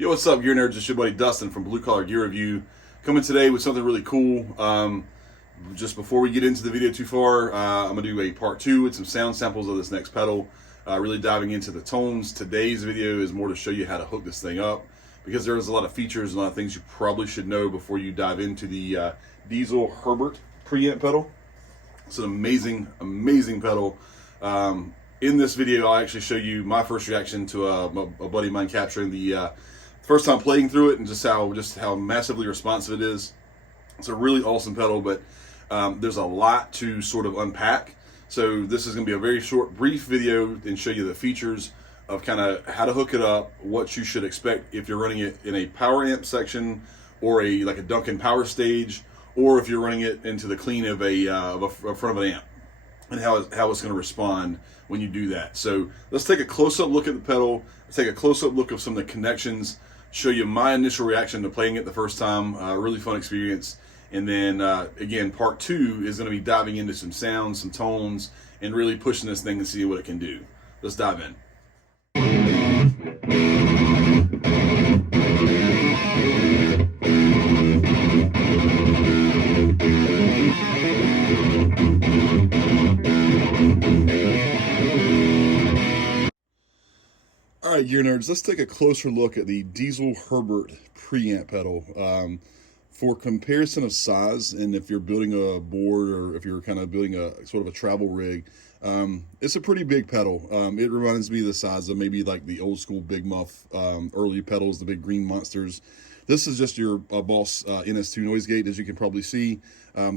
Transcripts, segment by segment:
Yo, what's up, Gear Nerds? It's your buddy Dustin from Blue Collar Gear Review, coming today with something really cool. Just before we get into the video too far, I'm going to do a part 2 with some sound samples of this next pedal, really diving into the tones. Today's video is more to show you how to hook this thing up, because there's a lot of features and a lot of things you probably should know before you dive into the Diezel Herbert preamp pedal. It's an amazing, amazing pedal. In this video, I'll actually show you my first reaction to a buddy of mine capturing the first time playing through it, and just how massively responsive it is. It's a really awesome pedal, but there's a lot to sort of unpack. So this is going to be a very short, brief video and show you the features of kind of how to hook it up, what you should expect if you're running it in a power amp section or like a Duncan power stage, or if you're running it into the clean of a front of an amp, and how it's going to respond when you do that. So let's take a close-up look at the pedal. Let's take a close-up look of some of the connections, show you my initial reaction to playing it the first time. Really fun experience. And then again, part 2 is going to be diving into some sounds, some tones, and really pushing this thing and see what it can do. Let's dive in. All right, Gear Nerds, let's take a closer look at the Diezel Herbert preamp pedal. For comparison of size, and if you're building a board or if you're kind of building a sort of a travel rig, it's a pretty big pedal. It reminds me of the size of maybe like the old school Big Muff early pedals, the big green monsters. This is just your Boss NS2 noise gate, as you can probably see,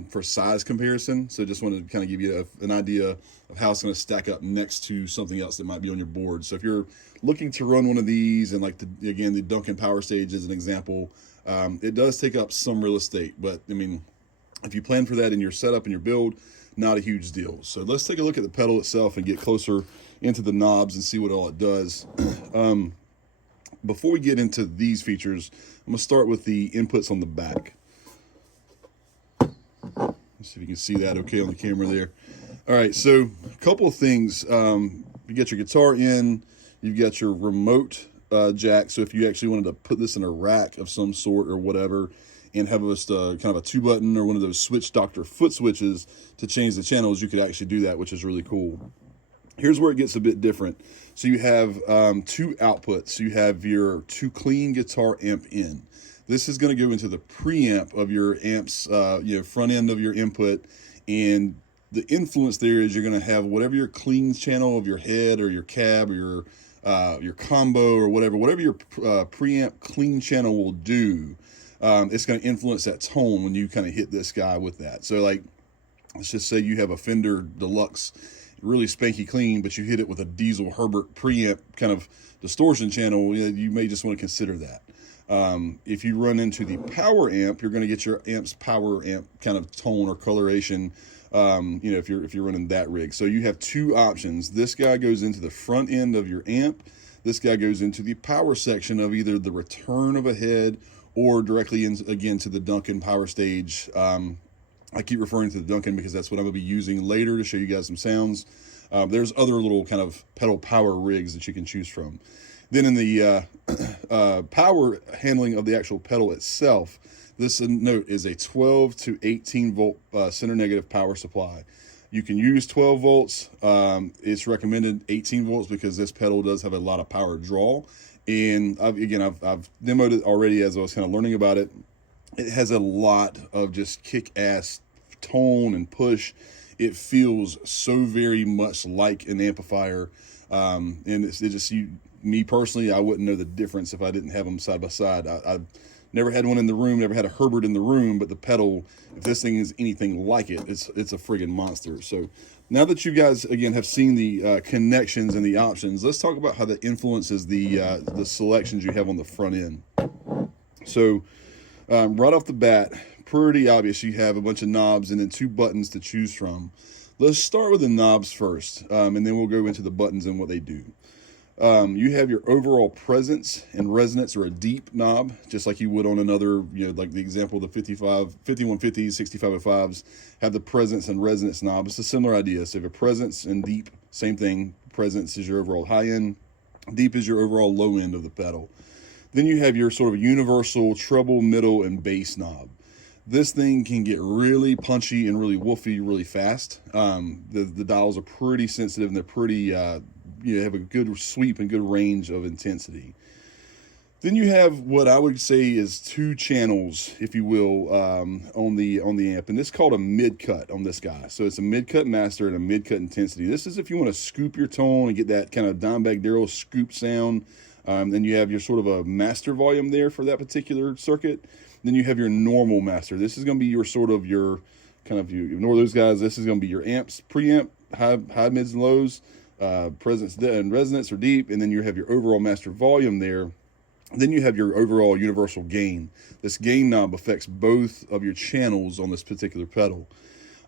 for size comparison. So just wanted to kind of give you an idea of how it's going to stack up next to something else that might be on your board. So if you're looking to run one of these, and like the Duncan Power Stage is an example, it does take up some real estate, but I mean, if you plan for that in your setup and your build, not a huge deal. So let's take a look at the pedal itself and get closer into the knobs and see what all it does. Before we get into these features, I'm going to start with the inputs on the back. Let's see if you can see that okay on the camera there. All right, so a couple of things. You got your guitar in, you've got your remote jack. So if you actually wanted to put this in a rack of some sort or whatever, and have just kind of a 2-button or one of those switch Dr. Foot switches to change the channels, you could actually do that, which is really cool. Here's where it gets a bit different. So you have 2 outputs. You have your 2 clean guitar amp in. This is going to go into the preamp of your amp's front end of your input, and the influence there is you're going to have whatever your clean channel of your head or your cab or your combo or whatever your preamp clean channel will do. It's going to influence that tone when you kind of hit this guy with that. So like, let's just say you have a Fender Deluxe, really spanky clean, but you hit it with a Diezel Herbert preamp kind of distortion channel, you may just want to consider that. If you run into the power amp, you're going to get your amp's power amp kind of tone or coloration, if you're running that rig. So you have 2 options. This guy goes into the front end of your amp. This guy goes into the power section of either the return of a head or directly again to the Duncan power stage. I keep referring to the Duncan because that's what I'm going to be using later to show you guys some sounds. There's other little kind of pedal power rigs that you can choose from. Then in the power handling of the actual pedal itself, this note is a 12 to 18 volt center negative power supply. You can use 12 volts. It's recommended 18 volts because this pedal does have a lot of power draw. And I've demoed it already as I was kind of learning about it. It has a lot of just kick-ass tone and push. It feels so very much like an amplifier. And me personally, I wouldn't know the difference if I didn't have them side by side. I've never had one in the room, never had a Herbert in the room, but the pedal, if this thing is anything like it, it's a friggin' monster. So now that you guys, again, have seen the connections and the options, let's talk about how that influences the selections you have on the front end. So right off the bat, pretty obvious, you have a bunch of knobs and then 2 buttons to choose from. Let's start with the knobs first, and then we'll go into the buttons and what they do. You have your overall presence and resonance, or a deep knob, just like you would on another, like the example, the 5150s, 6505s have the presence and resonance knob. It's a similar idea. So if a presence and deep, same thing. Presence is your overall high end. Deep is your overall low end of the pedal. Then you have your sort of universal treble, middle, and bass knob. This thing can get really punchy and really woofy really fast. The dials are pretty sensitive, and they're pretty, have a good sweep and good range of intensity. Then you have what I would say is 2 channels, if you will, on the amp, and this is called a mid cut on this guy. So it's a mid cut master and a mid cut intensity. This is if you want to scoop your tone and get that kind of Dimebag Darrell scoop sound. Then you have your sort of a master volume there for that particular circuit. Then you have your normal master. This is going to be your sort of you ignore those guys. This is going to be your amps, preamp, high mids and lows, presence and resonance or deep, and then you have your overall master volume there. Then you have your overall universal gain. This gain knob affects both of your channels on this particular pedal.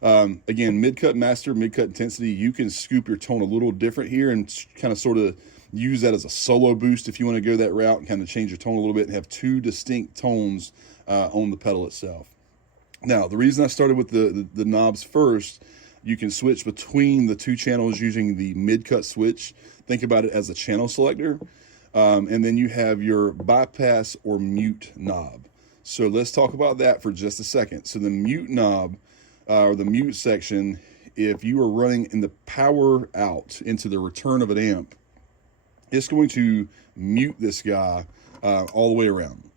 Again, mid-cut master, mid-cut intensity, you can scoop your tone a little different here and kind of sort of use that as a solo boost if you want to go that route and kind of change your tone a little bit and have 2 distinct tones on the pedal itself. Now, the reason I started with the knobs first, you can switch between the 2 channels using the mid-cut switch. Think about it as a channel selector. And then you have your bypass or mute knob. So let's talk about that for just a second. So the mute knob, or the mute section, if you are running in the power out into the return of an amp, it's going to mute this guy all the way around.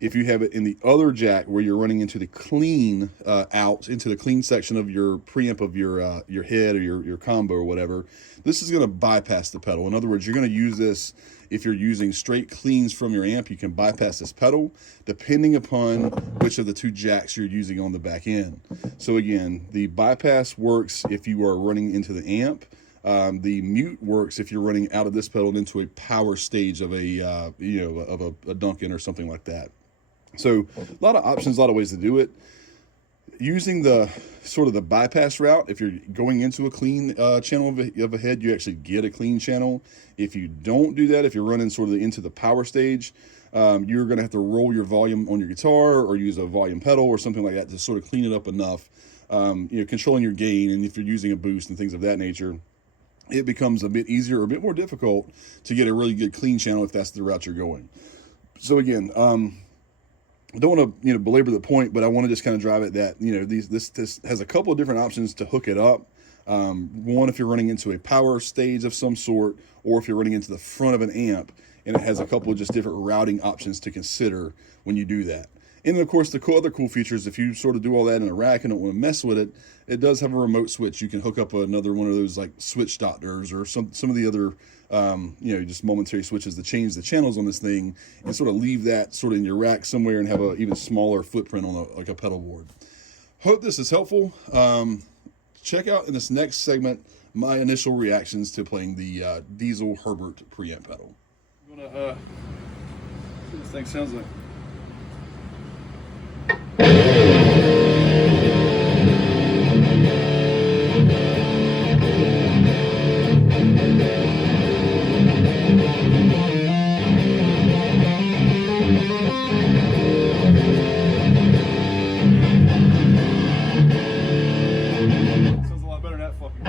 If you have it in the other jack where you're running into the clean out, into the clean section of your preamp of your head or your combo or whatever, this is going to bypass the pedal. In other words, you're going to use this if you're using straight cleans from your amp. You can bypass this pedal depending upon which of the 2 jacks you're using on the back end. So again, the bypass works if you are running into the amp. The mute works if you're running out of this pedal into a power stage of a Duncan or something like that. So a lot of options, a lot of ways to do it. Using the sort of the bypass route, if you're going into a clean channel of a head, you actually get a clean channel. If you don't do that, if you're running sort of into the power stage, you're going to have to roll your volume on your guitar or use a volume pedal or something like that to sort of clean it up enough, controlling your gain. And if you're using a boost and things of that nature, it becomes a bit easier or a bit more difficult to get a really good clean channel if that's the route you're going. So again, I don't want to belabor the point, but I want to just kind of drive it that this has a couple of different options to hook it up. One, if you're running into a power stage of some sort, or if you're running into the front of an amp, and it has a couple of just different routing options to consider when you do that. And then, of course, the other cool features, if you sort of do all that in a rack and don't want to mess with it, it does have a remote switch. You can hook up another one of those like switch doctors or some of the other just momentary switches to change the channels on this thing and sort of leave that sort of in your rack somewhere and have a even smaller footprint on a pedal board. Hope this is helpful. Check out in this next segment my initial reactions to playing the Diezel Herbert preamp pedal. I'm gonna see what this thing sounds like. Sounds a lot better than that fucking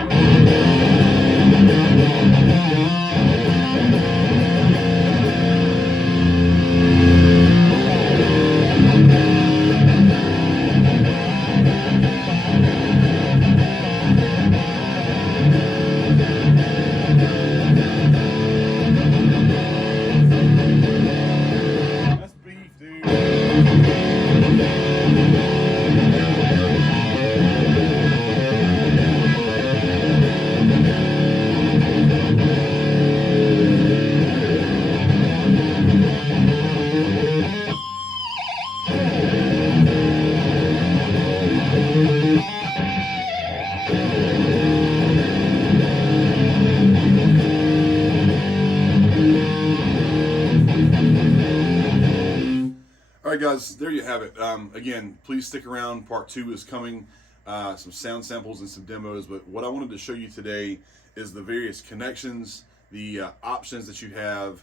All right, guys, there you have it. Again, please stick around. Part 2 is coming. Some sound samples and some demos. But what I wanted to show you today is the various connections, the options that you have,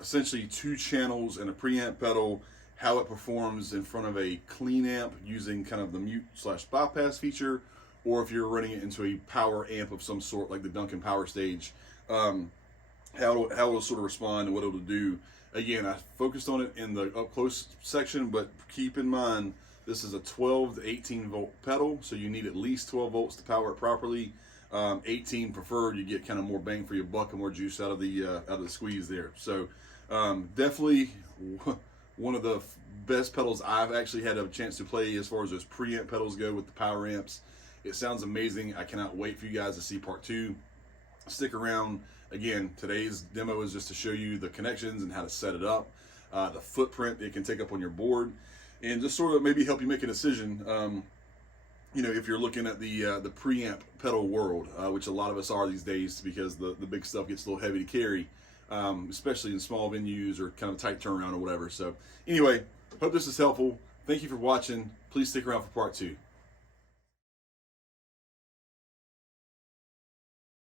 essentially 2 channels and a preamp pedal, how it performs in front of a clean amp using kind of the mute/bypass feature, or if you're running it into a power amp of some sort like the Duncan Power Stage. how it'll sort of respond and what it'll do. Again, I focused on it in the up close section, but keep in mind this is a 12 to 18 volt pedal, so you need at least 12 volts to power it properly. 18 preferred, you get kind of more bang for your buck and more juice out of the squeeze there. So definitely one of the best pedals I've actually had a chance to play as far as those preamp pedals go with the power amps. It sounds amazing. I cannot wait for you guys to see part 2. Stick around. Again, today's demo is just to show you the connections and how to set it up, the footprint it can take up on your board, and just sort of maybe help you make a decision. You know, if you're looking at the preamp pedal world, which a lot of us are these days, because the big stuff gets a little heavy to carry, especially in small venues or kind of tight turnaround or whatever. So anyway, hope this is helpful. Thank you for watching. Please stick around for part 2.